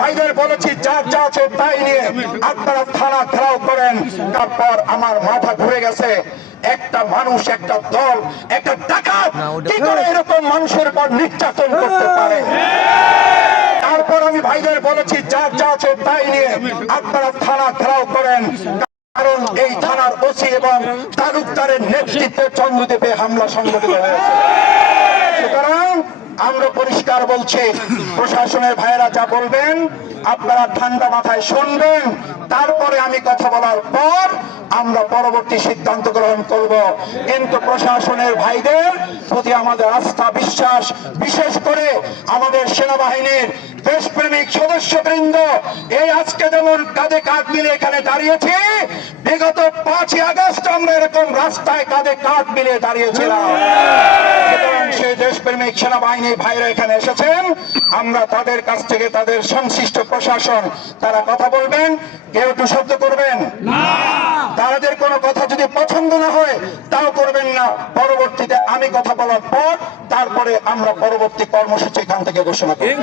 ভাইদের বলেছি যার যা আছে তাই নিয়ে আপনারা থানা ঘেরাও করেন। তারপর আমার মাথা ঘুরে গেছে, একটা মানুষ, একটা দল, একটা ডাকাত কি করে এরকম মানুষের উপর নির্যাতন করতে পারে। তারপর আমি ভাইদের বলেছি যার যা আছে তাই নিয়ে আপনারা থানা ঘেরাও করেন, কারণ এই থানার ওসি এবং তালুকদারের নেতৃত্বে চন্দ্রদ্বীপে হামলা সংঘটিত হয়েছে। সুতরাং আমরা পরিষ্কার বলছি, প্রশাসনের ভাইয়েরা যা বলবেন আপনারা ঠান্ডা মাথায় শুনবেন, তারপরে আমি কথা বলার পর আমরা পরবর্তী সিদ্ধান্ত গ্রহণ করব। কিন্তু প্রশাসনের ভাইদের প্রতি আমাদের আস্থা বিশ্বাস, বিশেষ করে আমাদের সেনাবাহিনীর দেশপ্রেমিক সদস্যবৃন্দ, এই আজকে যেমন কাঁধে কাঁধ মিলে এখানে দাঁড়িয়েছি, বিগত 5ই আগস্ট আমরা এরকম রাস্তায় কাঁধে কাঁধ মিলে দাঁড়িয়েছিলাম। সেই দেশপ্রেমিক সেনাবাহিনীর ভাইরা এখানে এসেছেন, আমরা তাদের কাছ থেকে তাদের সংশ্লিষ্ট প্রশাসন তারা কথা বলবেন, কেউ একটু শব্দ করবেন না, তাদের কোনো কথা যদি পছন্দ না হয় তাও করবেন না। পরবর্তীতে আমি কথা বলার পর তারপরে আমরা পরবর্তী কর্মসূচি এখান থেকে ঘোষণা করব।